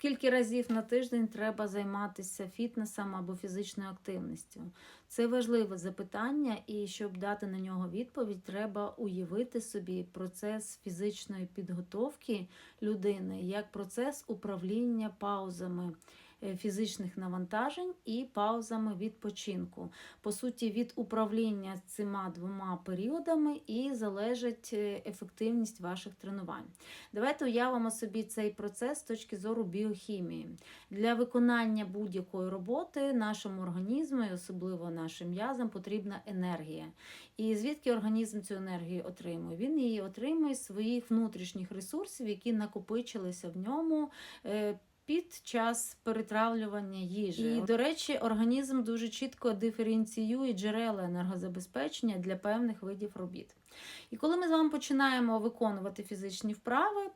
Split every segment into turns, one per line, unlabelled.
Скільки разів на тиждень треба займатися фітнесом або фізичною активністю? Це важливе запитання, і щоб дати на нього відповідь, треба уявити собі процес фізичної підготовки людини як процес управління паузами фізичних навантажень і паузами відпочинку. По суті, від управління цими двома періодами і залежить е, ефективність ваших тренувань. Давайте уявимо собі цей процес з точки зору біохімії. Для виконання будь-якої роботи нашому організму, і особливо нашим м'язам, потрібна енергія. І звідки організм цю енергію отримує? Він її отримує з своїх внутрішніх ресурсів, які накопичилися в ньому. Під час перетравлювання їжі. І, до речі, організм дуже чітко диференціює джерела енергозабезпечення для певних видів робіт. І коли ми з вами починаємо виконувати фізичні вправи,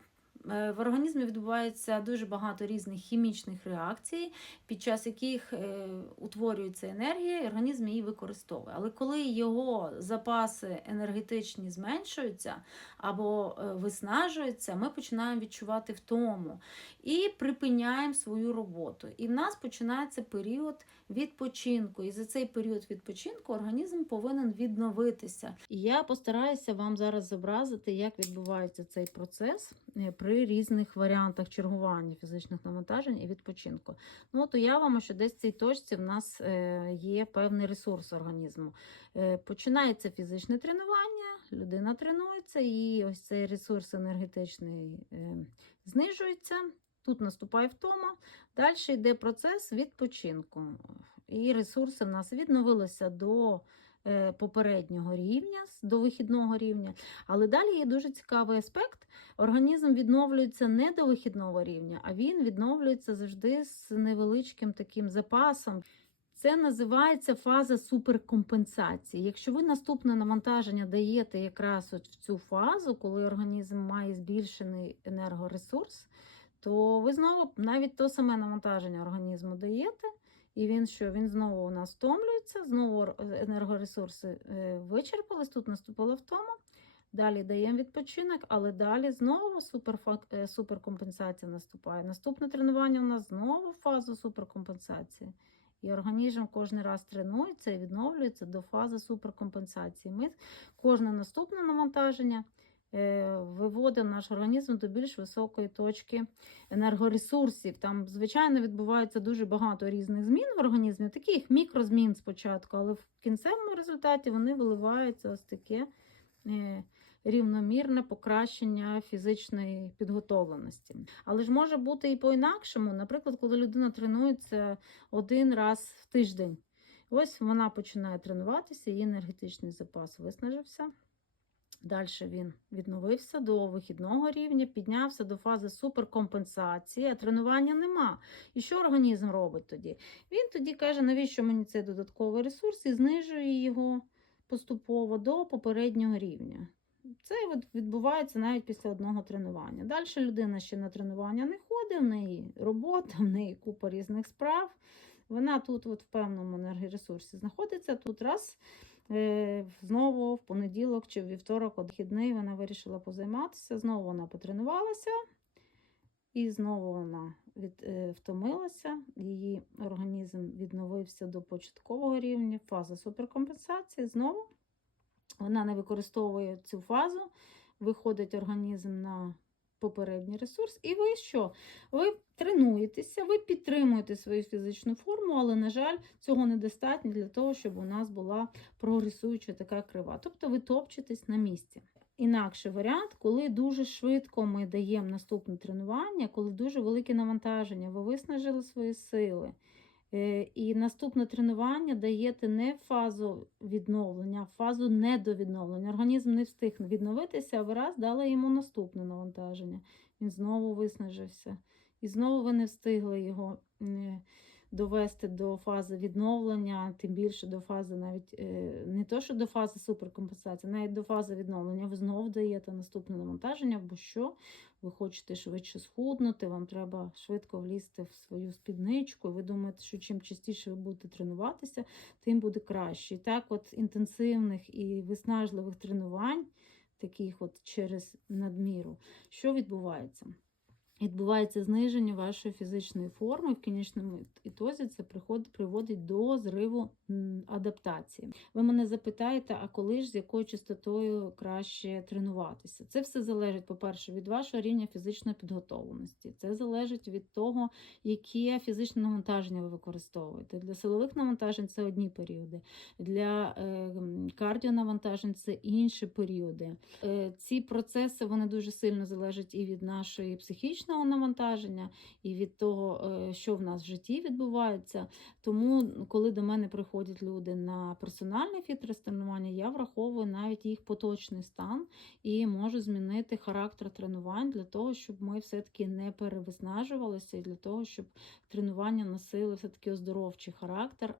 в організмі відбувається дуже багато різних хімічних реакцій, під час яких е, утворюється енергія, і організм її використовує. Але коли його запаси енергетичні зменшуються або е, виснажуються, ми починаємо відчувати втому і припиняємо свою роботу. І в нас починається період відпочинку. І за цей період відпочинку організм повинен відновитися. І я постараюся вам зараз зобразити, як відбувається цей процес е, при різних варіантах чергування фізичних навантажень і відпочинку. Ну, от уявимо, що десь в цій точці в нас е, є певний ресурс організму. Е, Починається фізичне тренування, людина тренується, і ось цей ресурс енергетичний е, знижується. Тут наступає втома. Далі йде процес відпочинку. І ресурси в нас відновилися до попереднього рівня, до вихідного рівня. Але далі є дуже цікавий аспект. Організм відновлюється не до вихідного рівня, а він відновлюється завжди з невеличким таким запасом. Це називається фаза суперкомпенсації. Якщо ви наступне навантаження даєте якраз от в цю фазу, коли організм має збільшений енергоресурс, то ви знову навіть то саме навантаження організму даєте, і він що? Він знову у нас втомлюється, знову енергоресурси е, вичерпались, тут наступила втома. Далі даємо відпочинок, але далі знову е, суперкомпенсація наступає. Наступне тренування у нас знову фаза суперкомпенсації. І організм кожен раз тренується і відновлюється до фази суперкомпенсації. Ми кожне наступне навантаження е, виводимо наш організм до більш високої точки енергоресурсів. Там, звичайно, відбувається дуже багато різних змін в організмі, таких мікрозмін спочатку, але в кінцевому результаті вони виливаються ось таке е, рівномірне покращення фізичної підготовленості. Але ж може бути і по-інакшому. Наприклад, коли людина тренується один раз в тиждень. Ось вона починає тренуватися, її енергетичний запас виснажився. Далі він відновився до вихідного рівня, піднявся до фази суперкомпенсації, а тренування нема. І що організм робить тоді? Він тоді каже, навіщо мені цей додатковий ресурс, і знижує його поступово до попереднього рівня. Це відбувається навіть після одного тренування. Далі людина ще на тренування не ходить, в неї робота, в неї купа різних справ. Вона тут от в певному енергоресурсі знаходиться. Тут раз знову в понеділок чи в вівторок, от вихідний, вона вирішила позайматися, знову вона потренувалася. І знову вона від, е, втомилася, її організм відновився до початкового рівня, фаза суперкомпенсації. Знову вона не використовує цю фазу, виходить організм на попередній ресурс. І ви що? Ви тренуєтеся, ви підтримуєте свою фізичну форму, але, на жаль, цього недостатньо для того, щоб у нас була прогресуюча така крива. Тобто ви топчетесь на місці. Інакший варіант, коли дуже швидко ми даємо наступне тренування, коли дуже велике навантаження, ви виснажили свої сили. Е, І наступне тренування даєте не фазу відновлення, а фазу недовідновлення. Організм не встиг відновитися, а ви раз дали йому наступне навантаження. Він знову виснажився. І знову ви не встигли його е, довести до фази відновлення, тим більше до фази навіть е, не то, що до фази суперкомпенсації, навіть до фази відновлення. Ви знову даєте наступне навантаження, бо що? Ви хочете швидше схуднути, вам треба швидко влізти в свою спідничку. Ви думаєте, що чим частіше ви будете тренуватися, тим буде краще. І так, от інтенсивних і виснажливих тренувань, таких от через надміру, що відбувається? Відбувається зниження вашої фізичної форми. В кінечному ітозі це приводить до зриву адаптації. Ви мене запитаєте, а коли ж з якою частотою краще тренуватися? Це все залежить, по-перше, від вашого рівня фізичної підготовленості. Це залежить від того, яке фізичне навантаження ви використовуєте. Для силових навантажень це одні періоди, для е, кардіонавантажень це інші періоди. Е, ці процеси вони дуже сильно залежать і від нашої психічного навантаження, і від того, е, що в нас в житті відбувається. Тому, коли до мене приходять люди на персональне фітрес-тренування, я враховую навіть їх поточний стан і можу змінити характер тренувань для того, щоб ми все-таки не перевиснажувалися, і для того, щоб тренування носили все-таки оздоровчий характер,